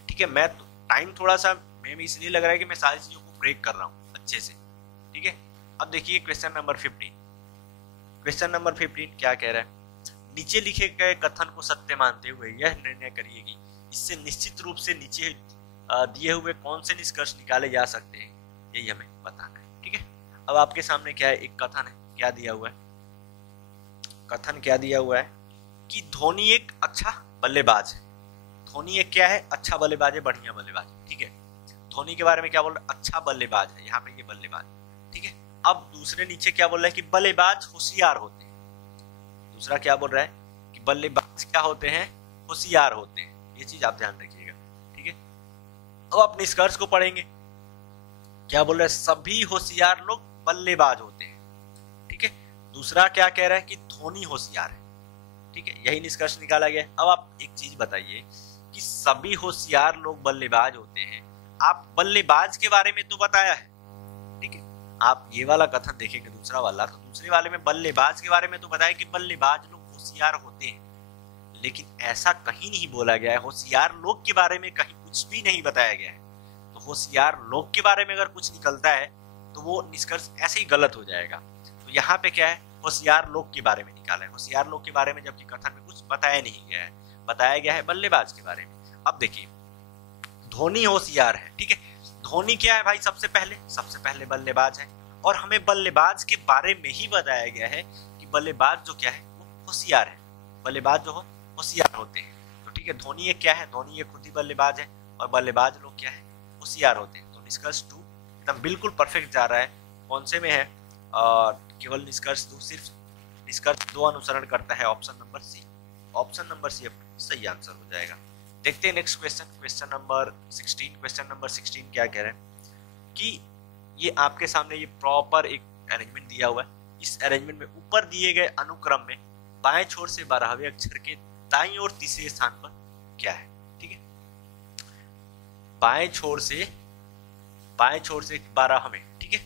ठीक है, मैं टाइम थोड़ा सा मैं इसलिए लग रहा है कि मैं सारी चीजों को ब्रेक कर रहा हूँ अच्छे से। ठीक है, अब देखिए क्वेश्चन नंबर 15। क्वेश्चन नंबर 15 क्या कह रहा है? नीचे लिखे गए कथन को सत्य मानते हुए यह निर्णय करिए कि इससे निश्चित रूप से नीचे दिए हुए कौन से निष्कर्ष निकाले जा सकते हैं, यही हमें बताना है। ठीक है, अब आपके सामने क्या है? एक कथन है, क्या दिया हुआ है? कथन क्या दिया हुआ है कि धोनी एक अच्छा बल्लेबाज है। धोनी एक क्या है? अच्छा बल्लेबाज है, बढ़िया बल्लेबाज है। ठीक है, धोनी के बारे में क्या बोल रहा है? अच्छा बल्लेबाज है, यहाँ पे ये बल्लेबाज। ठीक है, अब दूसरे नीचे क्या बोल रहा है कि बल्लेबाज होशियार होते हैं। दूसरा क्या बोल रहा है कि बल्लेबाज क्या होते हैं? होशियार होते हैं। ये चीज आप ध्यान रखिएगा। ठीक है, अब आप निष्कर्ष को पढ़ेंगे। क्या बोल रहा है? सभी होशियार लोग बल्लेबाज होते हैं। ठीक है, दूसरा क्या कह रहा है कि धोनी होशियार है। ठीक है, यही निष्कर्ष निकाला गया। अब आप एक चीज बताइए कि सभी होशियार लोग बल्लेबाज होते हैं, आप बल्लेबाज के बारे में तो बताया है। ठीक है, आप ये वाला कथन देखेंगे दूसरा वाला, तो दूसरे वाले में बल्लेबाज के बारे में तो बताया कि बल्लेबाज लोग होशियार होते हैं, लेकिन ऐसा कहीं नहीं बोला गया है। होशियार लोग के बारे में कहीं कुछ भी नहीं बताया गया है। तो होशियार लोग के बारे में अगर कुछ निकलता है तो वो निष्कर्ष ऐसे ही गलत हो जाएगा। तो यहाँ पे क्या है? होशियार लोग के बारे में निकाला है, होशियार लोग के बारे में, जबकि कथन में कुछ बताया नहीं गया है, बताया गया है बल्लेबाज के बारे में। अब देखिए, धोनी होशियार है। ठीक है, धोनी क्या है भाई? सबसे पहले बल्लेबाज है, और हमें बल्लेबाज के बारे में ही बताया गया है कि बल्लेबाज जो क्या है वो होशियार है। बल्लेबाज जो होशियार होते हैं। तो ठीक है, धोनी ये क्या है? धोनी ये खुद ही बल्लेबाज है, और बल्लेबाज लोग क्या है? होशियार होते हैं। तो निष्कर्ष 2 एकदम बिल्कुल परफेक्ट जा रहा है। कौन से में है? केवल निष्कर्ष 2, सिर्फ निष्कर्ष 2 अनुसरण करता है, option number C. Option number C सही आंसर हो जाएगा। देखते हैं next question, question number 16। Question number 16 क्या कह रहे हैं कि ये आपके सामने ये प्रॉपर एक अरेंजमेंट दिया हुआ है। इस अरेंजमेंट में ऊपर दिए गए अनुक्रम में बाएं छोर से 12वें अक्षर के दाईं और तीसरे स्थान पर क्या है? ठीक है, बाएं छोर से 12वें, ठीक है,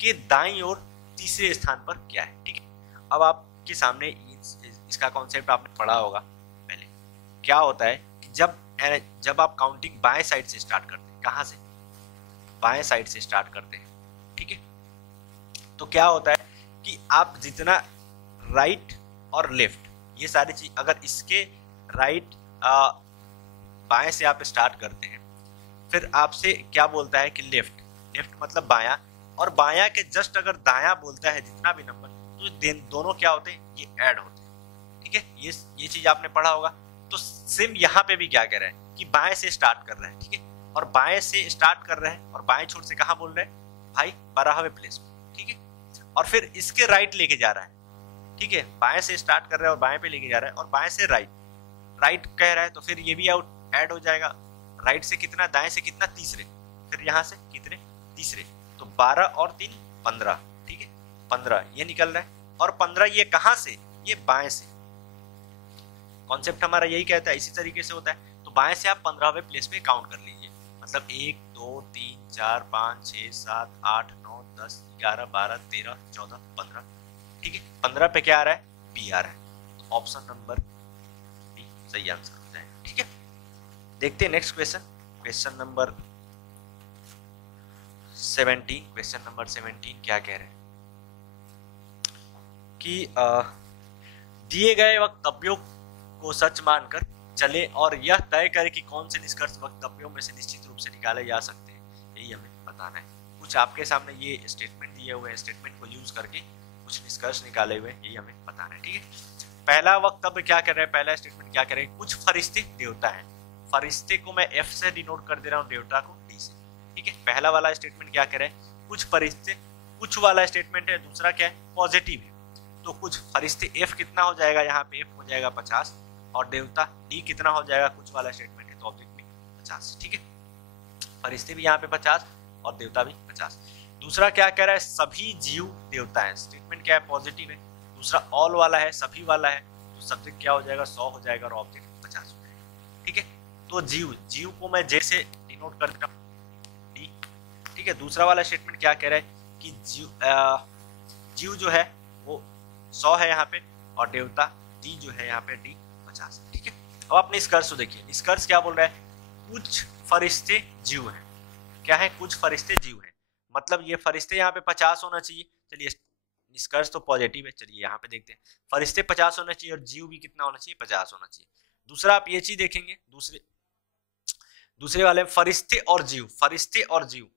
के दाईं और तीसरे स्थान पर क्या है? ठीक है, अब आपके सामने इसका कॉन्सेप्ट आपने पढ़ा होगा पहले। क्या होता है कि जब आप काउंटिंग बाएं साइड से स्टार्ट करते हैं, कहां से? बाएं साइड से स्टार्ट करते हैं। ठीक है, तो क्या होता है कि आप जितना राइट और लेफ्ट, ये सारी चीज, अगर इसके राइट बाएं से आप स्टार्ट करते हैं, फिर आपसे क्या बोलता है कि लेफ्ट मतलब बायां, और बायां के जस्ट अगर दायां बोलता है जितना भी नंबर, तो दोनों क्या होते हैं? ये ऐड होते हैं। ठीक है, ये चीज आपने पढ़ा होगा। तो सेम यहाँ पे भी क्या कह रहा है कि बाएं से स्टार्ट कर रहा है। ठीक है, और बाएं से स्टार्ट कर रहा है, और बाएं छोर से कहाँ बोल रहे हैं भाई? 12वें प्लेस में। ठीक है, और फिर इसके राइट लेके जा रहा है। ठीक है, बाएं से स्टार्ट कर रहा है और बाएं पे लेके जा रहा है, और बाएं से राइट कह रहा है, तो फिर ये भी ऐड हो जाएगा। राइट से कितना? दाएं से कितना? तीसरे। फिर यहाँ से कितने? तीसरे। तो 12 और 3 15। ठीक है, 15 ये निकल रहा है, और 15 ये कहां से? ये बाएं से। कॉन्सेप्ट हमारा यही कहता है, इसी तरीके से होता है। तो बाएं से आप 15वें प्लेस पे काउंट कर लीजिए, मतलब 1 2 3 4 5 6 7 8 9 10 11 12 13 14 15। ठीक है, 15 पे क्या आ रहा है? बी आ रहा है। तो ऑप्शन नंबर बी सही आंसर हो जाएगा। ठीक है, देखते हैं next question, question number 17। Question number 17 क्या कह रहे हैं कि दिए गए वक्तव्यों को सच मानकर चले और यह तय करें कि कौन से निष्कर्ष वक्तव्यों में से निश्चित रूप से निकाले जा सकते हैं, यही हमें बताना है। कुछ आपके सामने ये स्टेटमेंट दिए हुए हैं, स्टेटमेंट को यूज करके कुछ निष्कर्ष निकाले हुए हैं, यही हमें बताना है। ठीक है, पहला वक्तव्य क्या कर रहे हैं? पहला स्टेटमेंट क्या कर रहे हैं? कुछ फरिश्ते देवता हैं। फरिश्ते को मैं एफ से डिनोट कर दे रहा हूँ, देवता को डी से। ठीक है, पहला वाला स्टेटमेंट क्या कह रहे हैं? कुछ फरिश्ते। कुछ वाला स्टेटमेंट है, दूसरा क्या है? पॉजिटिव है। तो कुछ फरिश्ते एफ कितना हो जाएगा? यहाँ पे एफ हो जाएगा 50, और देवता डी कितना हो जाएगा? कुछ वाला स्टेटमेंट है तो ऑब्जेक्ट में 50। ठीक है, फरिश्ते भी यहाँ पे 50 और देवता भी 50। दूसरा क्या कह रहा है? सभी जीव देवता है। स्टेटमेंट क्या है? पॉजिटिव है। दूसरा ऑल वाला है, सभी वाला है, तो सब्जेक्ट क्या हो जाएगा? 100 हो जाएगा, और ऑब्जेक्ट 50 हो जाएगा। ठीक है, तो जीव को मैं जे से डिनोट करता हूँ, डी ठीक है। दूसरा वाला स्टेटमेंट क्या कह रहा है कि जीव जो है वो 100 है यहाँ पे, और देवता डी जो है यहाँ पे डी 50 है, ठीक है। अब आप निष्कर्ष देखिए, निष्कर्ष क्या बोल रहा है, कुछ फरिश्ते जीव हैं। क्या है, कुछ फरिश्ते जीव हैं, मतलब ये फरिश्ते यहाँ पे 50 होना चाहिए। चलिए निष्कर्ष तो पॉजिटिव है, चलिए यहाँ पे देखते हैं, फरिश्ते 50 होना चाहिए और जीव भी कितना होना चाहिए, 50 होना चाहिए। दूसरा आप ये चीज देखेंगे, दूसरे वाले फरिश्ते और जीव, फरिश्ते और जीव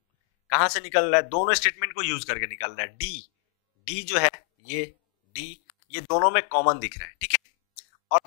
कहां से निकल रहा है, दोनों स्टेटमेंट को यूज करके निकल रहा है। डी जो है ये डी, ये दोनों में कॉमन दिख रहा है, ठीक है, और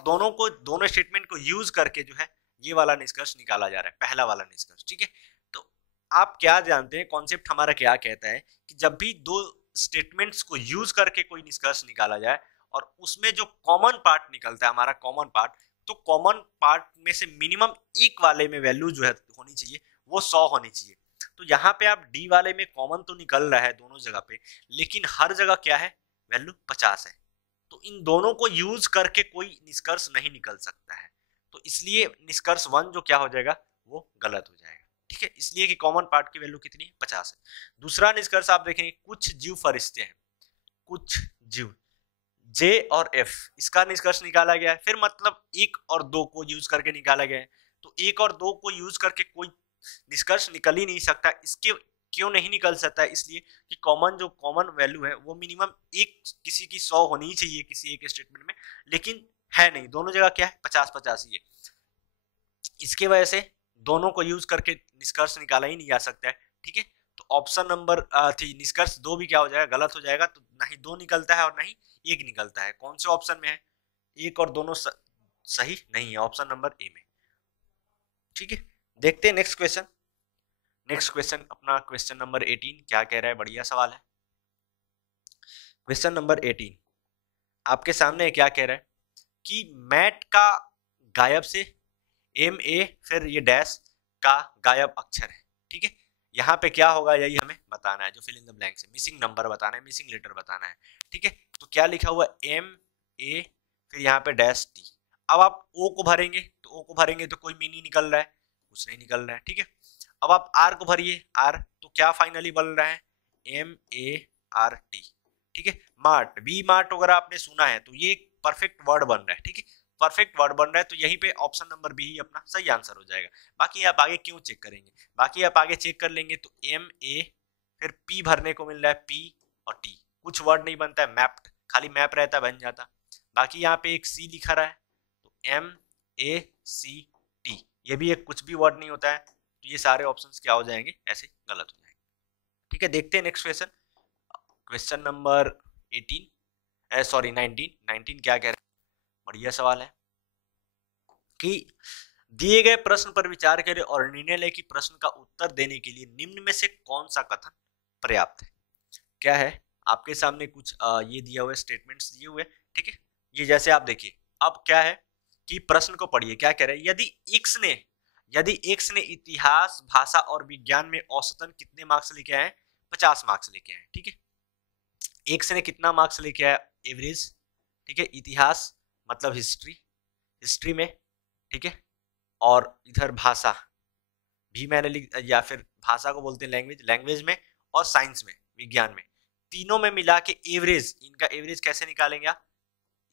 दोनों स्टेटमेंट को यूज करके जो है ये वाला निष्कर्ष निकाला जा रहा है, पहला वाला निष्कर्ष, ठीक है। तो आप क्या जानते हैं, कॉन्सेप्ट हमारा क्या कहता है कि जब भी दो स्टेटमेंट्स को यूज करके कोई निष्कर्ष निकाला जाए और उसमें जो कॉमन पार्ट निकलता है, हमारा कॉमन पार्ट, तो कॉमन पार्ट में से मिनिमम एक वाले में वैल्यू जो है होनी चाहिए वो 100 होनी चाहिए। तो यहाँ पे आप डी वाले में कॉमन तो निकल रहा है दोनों जगह पे, लेकिन हर जगह क्या है, वैल्यू 50 है। तो इन दोनों को यूज करके कोई निष्कर्ष नहीं निकल सकता है, तो इसलिए निष्कर्ष 1 जो क्या हो जाएगा, वो गलत हो जाएगा, ठीक है, इसलिए कि कॉमन पार्ट की वैल्यू कितनी है, 50 है। दूसरा निष्कर्ष आप देखेंगे, कुछ जीव फरिश्ते हैं, कुछ जीव, जे और एफ, इसका निष्कर्ष निकाला गया है। फिर मतलब 1 और 2 को यूज करके निकाला गया है, तो 1 और 2 को यूज करके कोई निष्कर्ष निकल ही नहीं सकता। इसके क्यों नहीं निकल सकता है, इसलिए कि कॉमन वैल्यू है वो मिनिमम एक किसी की 100 होनी चाहिए किसी एक स्टेटमेंट में, लेकिन है नहीं, दोनों जगह क्या है, 50-50 ही है। इसके वजह से दोनों को यूज करके निष्कर्ष निकाला ही नहीं जा सकता है, ठीक है। तो ऑप्शन नंबर निष्कर्ष 2 भी क्या हो जाएगा, गलत हो जाएगा। तो ना ही 2 निकलता है और ना ही 1 निकलता है। कौन से ऑप्शन में है, 1 और दोनों सही नहीं है, ऑप्शन नंबर ए में, ठीक है। देखते हैं नेक्स्ट क्वेश्चन। नेक्स्ट क्वेश्चन अपना क्वेश्चन नंबर 18 क्या कह रहा है, बढ़िया सवाल है। क्वेश्चन नंबर 18 आपके सामने क्या कह रहा है कि मैट का गायब से MA फिर ये डैश का गायब अक्षर है, ठीक है। यहाँ पे क्या होगा यही हमें बताना है, जो फिल इन द ब्लैंक्स है, मिसिंग नंबर बताना है, मिसिंग लेटर बताना है, ठीक है। तो क्या लिखा हुआ MA फिर यहाँ पे डैश T। अब आप O को भरेंगे, तो O को भरेंगे तो कोई मीनिंग निकल रहा है, कुछ नहीं निकल रहा है, ठीक है। अब आप R को भरिए, R, तो क्या फाइनली बन रहा है, MART, ठीक है। मार्ट, बी मार्ट वगैरह आपने सुना है, तो ये परफेक्ट वर्ड बन रहा है, ठीक है, परफेक्ट वर्ड बन रहा है। तो यहीं पे ऑप्शन नंबर बी ही अपना सही आंसर हो जाएगा। बाकी आप आगे क्यों चेक करेंगे, बाकी आप आगे चेक कर लेंगे तो MA फिर P भरने को मिल रहा है, P और T, कुछ वर्ड नहीं बनता है, मैप्ड, खाली मैप रहता बन जाता। बाकी यहाँ पे एक C लिखा रहा है, तो MACT, ये भी एक कुछ भी वर्ड नहीं होता है, तो ये सारे ऑप्शंस क्या हो जाएंगे, ऐसे गलत हो जाएंगे, ठीक है। देखते हैं नेक्स्ट क्वेश्चन, क्वेश्चन नंबर 19 क्या कह रहा है, बढ़िया सवाल है कि दिए गए प्रश्न पर विचार करें और निर्णय लें कि प्रश्न का उत्तर देने के लिए निम्न में से कौन सा कथन पर्याप्त है। क्या है, आपके सामने कुछ ये दिया हुआ स्टेटमेंट्स दिए हुए, ठीक है। ये जैसे आप देखिए, अब क्या है कि प्रश्न को पढ़िए, क्या कह रहे हैं, यदि एक्स ने इतिहास, भाषा और विज्ञान में औसतन कितने मार्क्स लेके आए, 50 मार्क्स लेके आए, ठीक है। एक्स ने कितना मार्क्स लेके आया, एवरेज, ठीक है। इतिहास मतलब हिस्ट्री में, ठीक है, और इधर भाषा भी मैंने लिख, या फिर भाषा को बोलते हैं लैंग्वेज में, और साइंस में, विज्ञान में, तीनों में मिला के एवरेज, इनका एवरेज कैसे निकालेंगे आप,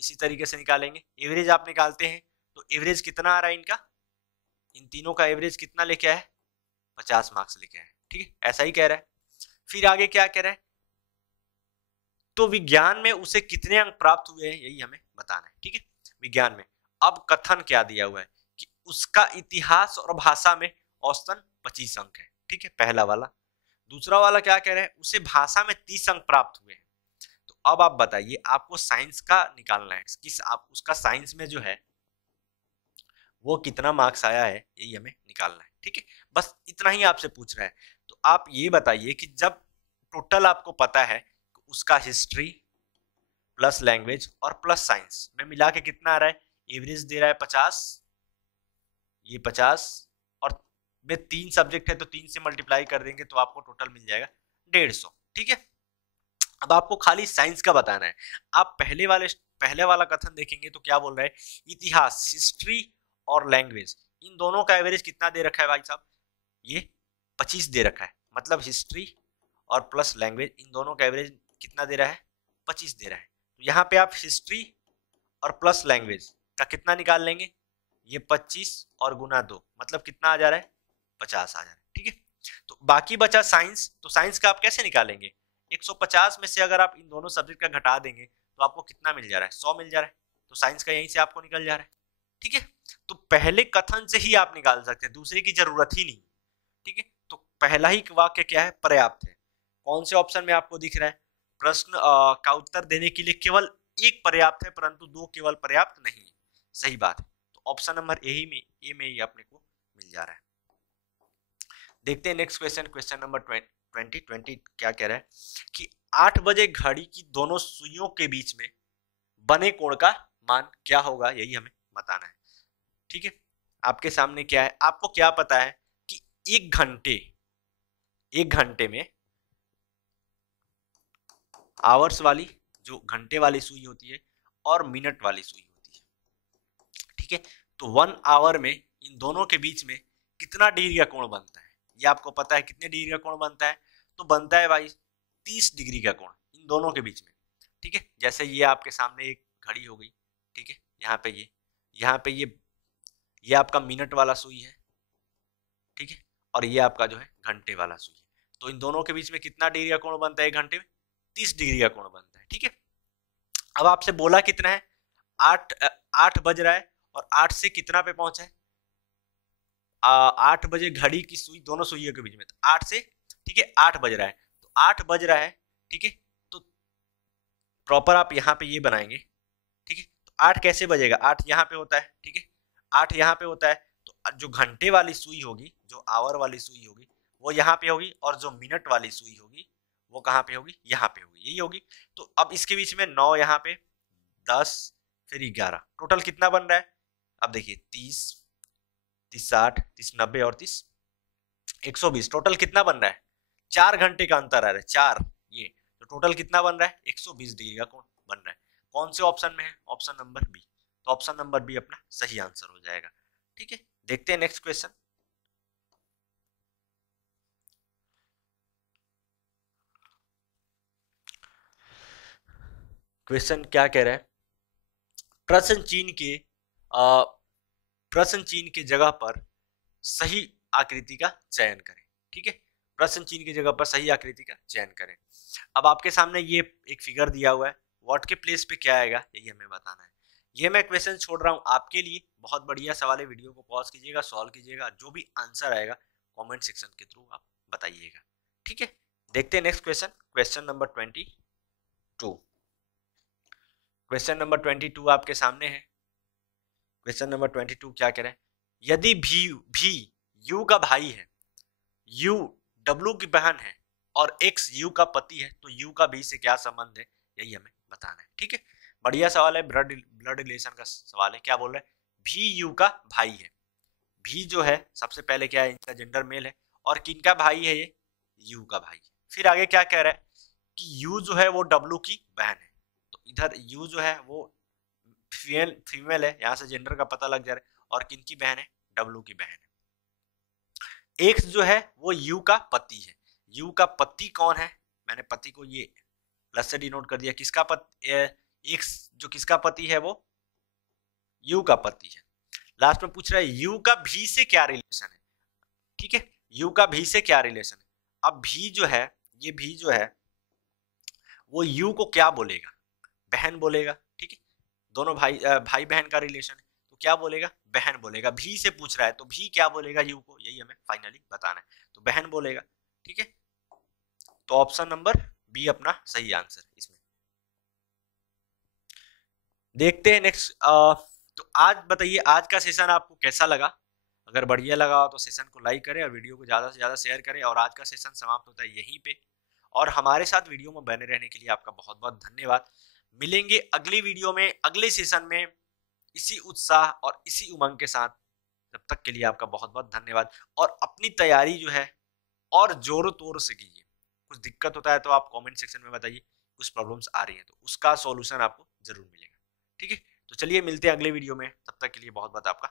इसी तरीके से निकालेंगे। एवरेज आप निकालते हैं तो एवरेज कितना आ रहा है इनका, इन तीनों का एवरेज कितना लेके आया है, 50 मार्क्स लेके आया, ठीक है, ऐसा ही कह रहा है। फिर आगे क्या कह रहा है, तो विज्ञान में उसे कितने अंक प्राप्त हुए हैं, यही हमें बताना है, ठीक है, विज्ञान में। अब कथन क्या दिया हुआ है कि उसका इतिहास और भाषा में औसतन 25 अंक है, ठीक है, पहला वाला। दूसरा वाला क्या कह रहा है, उसे भाषा में 30 अंक प्राप्त हुए हैं। तो अब आप बताइए, आपको साइंस का निकालना है, किस आप उसका साइंस में जो है वो कितना मार्क्स आया है, यही हमें निकालना है, ठीक है। बस इतना ही आपसे पूछ रहा है। तो आप ये बताइए कि जब टोटल आपको पता है उसका हिस्ट्री प्लस लैंग्वेज और प्लस साइंस में मिला के कितना आ रहा है, एवरेज दे रहा है 50, ये 50, और में 3 सब्जेक्ट है तो 3 से मल्टीप्लाई कर देंगे तो आपको टोटल मिल जाएगा 150, ठीक है। अब आपको खाली साइंस का बताना है। आप पहले वाला कथन देखेंगे तो क्या बोल रहा है, इतिहास, हिस्ट्री और लैंग्वेज, इन दोनों का एवरेज कितना दे रखा है भाई साहब, ये 25 दे रखा है, मतलब हिस्ट्री और प्लस लैंग्वेज, इन दोनों का एवरेज कितना दे रहा है, 25 दे रहा है। तो यहाँ पे आप हिस्ट्री और प्लस लैंग्वेज का कितना निकाल लेंगे, ये 25 और गुना 2 मतलब कितना आ जा रहा है, 50 आ जा रहा है। ठीक है, तो बाकी बचा साइंस, तो साइंस का आप कैसे निकालेंगे, 150 में से अगर आप इन दोनों सब्जेक्ट का घटा देंगे तो आपको कितना मिल जा रहा है, 100 मिल जा रहा है। तो साइंस का यहीं से आपको निकल जा रहा है। ठीक है, तो पहले कथन से ही आप निकाल सकते हैं, दूसरे की जरूरत ही नहीं। ठीक है, तो पहला ही वाक्य क्या है, पर्याप्त है। कौन से ऑप्शन में आपको दिख रहा है, प्रश्न का उत्तर देने के लिए केवल एक पर्याप्त है परंतु दो केवल पर्याप्त नहीं है। सही बात है, तो ऑप्शन नंबर ए में ही अपने को मिल जा रहा है। देखते हैं नेक्स्ट क्वेश्चन, क्वेश्चन नंबर 20 क्या कह रहा है कि 8 बजे घड़ी की दोनों सुइयों के बीच में बने कोण का मान क्या होगा, यही हमें बताना है। ठीक है, आपके सामने क्या है, आपको क्या पता है कि एक घंटे में आवर्स वाली जो घंटे वाली सुई होती है और मिनट वाली सुई होती है। ठीक है, तो 1 आवर में इन दोनों के बीच में कितना डिग्री का कोण बनता है, ये आपको पता है कितने डिग्री का कोण बनता है, तो बनता है भाई 30 डिग्री का कोण इन दोनों के बीच में। ठीक है, जैसे ये आपके सामने एक घड़ी हो गई। ठीक है, यहाँ पे ये आपका मिनट वाला सुई है। ठीक है, और ये आपका जो है घंटे वाला सुई है। तो इन दोनों के बीच में कितना डिग्री का कोण बनता है, एक घंटे में 30 डिग्री का कोण बनता है। ठीक है, अब आपसे बोला कितना है, 8 बज रहा है और 8 से कितना पे पहुंचा है, 8 बजे घड़ी की सुई दोनों सुइयों के बीच में, तो 8 से, ठीक है 8 बज रहा है, तो 8 बज रहा है। ठीक है, तो प्रॉपर आप यहाँ पे ये बनाएंगे। ठीक है, तो 8 कैसे बजेगा, 8 यहाँ पे होता है। ठीक है, 8 यहाँ पे होता है, तो जो घंटे वाली सुई होगी, जो आवर वाली सुई होगी वो यहाँ पे होगी, और जो मिनट वाली सुई होगी वो कहाँ पे होगी, यहाँ पे होगी, यही होगी। तो अब इसके बीच में 9 यहाँ पे, 10 फिर 11, टोटल कितना बन रहा है, अब देखिए 30 30 60 30 90 और 30 120, टोटल कितना बन रहा है, 4 घंटे का अंतर आ रहा है, 4 ये, तो टोटल कितना बन रहा है, 120 डिग्री का कोण बन रहा है। कौन से ऑप्शन में है, ऑप्शन नंबर बी, तो ऑप्शन नंबर बी अपना सही आंसर हो जाएगा। ठीक है, देखते हैं नेक्स्ट क्वेश्चन। क्वेश्चन क्या कह रहा है, प्रश्न चिन्ह के प्रश्न चिन्ह की जगह पर सही आकृति का चयन करें। ठीक है, प्रश्न चिन्ह की जगह पर सही आकृति का चयन करें। अब आपके सामने ये एक फिगर दिया हुआ है, व्हाट के प्लेस पे क्या आएगा यही हमें बताना है। ये मैं क्वेश्चन छोड़ रहा हूँ आपके लिए, बहुत बढ़िया सवाल है, वीडियो को पॉज कीजिएगा, सॉल्व कीजिएगा, जो भी आंसर आएगा कमेंट सेक्शन के थ्रू आप बताइएगा। ठीक है, देखते हैं next question, question number 22। Question number 22 आपके सामने है। क्वेश्चन नंबर 22 क्या कह रहे हैं, यदि भी यू का भाई है, यू डब्लू की बहन है और एक्स यू का पति है, तो यू का भी से क्या संबंध है, यही हमें बताना है। ठीक है, बढ़िया सवाल है, ब्लड रिलेशन का सवाल है। क्या बोल रहे हैं, भी यू का भाई है, भी जो है सबसे पहले क्या है, इनका जेंडर मेल है, और किनका भाई है, ये यू का भाई है। फिर आगे क्या कह रहा है कि यू जो है वो डब्लू की बहन है, तो इधर यू जो है वो फीमेल है, यहां से जेंडर का पता लग जा रहा है, और किनकी बहन है, डब्लू की बहन है। एक्स जो है वो यू का पति है, यू का पति कौन है, मैंने पति को ये प्लस से डिनोट कर दिया, किसका पति, एक्स जो किसका पति है वो यू का पति है। लास्ट में पूछ रहा है यू का भी से क्या रिलेशन है। ठीक है, यू का भी से क्या रिलेशन है, अब भी जो है, ये भी जो है वो यू को क्या बोलेगा, बहन बोलेगा। ठीक है, दोनों भाई बहन का रिलेशन है, तो क्या बोलेगा, बहन बोलेगा। भी से पूछ रहा है तो भी क्या बोलेगा यू को, यही हमें फाइनली बताना है, तो बहन बोलेगा। ठीक है, तो ऑप्शन नंबर बी अपना सही आंसर है इसमें। देखते हैं नेक्स्ट। तो आज बताइए, आज का सेशन आपको कैसा लगा, अगर बढ़िया लगा हो तो सेशन को लाइक करें और वीडियो को ज्यादा से ज्यादा शेयर करें। और आज का सेशन समाप्त होता है यहीं पे, और हमारे साथ वीडियो में बने रहने के लिए आपका बहुत बहुत धन्यवाद। मिलेंगे अगली वीडियो में, अगले सेशन में, इसी उत्साह और इसी उमंग के साथ। तब तक के लिए आपका बहुत बहुत धन्यवाद, और अपनी तैयारी जो है और जोरों तोर से कीजिए। कुछ दिक्कत होता है तो आप कमेंट सेक्शन में बताइए, कुछ प्रॉब्लम्स आ रही हैं तो उसका सॉल्यूशन आपको जरूर मिलेगा। ठीक है, तो चलिए मिलते हैं अगले वीडियो में, तब तक के लिए बहुत बहुत आपका